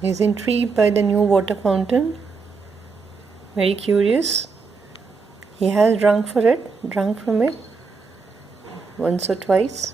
He's intrigued by the new water fountain. Very curious. He has drunk from it once or twice.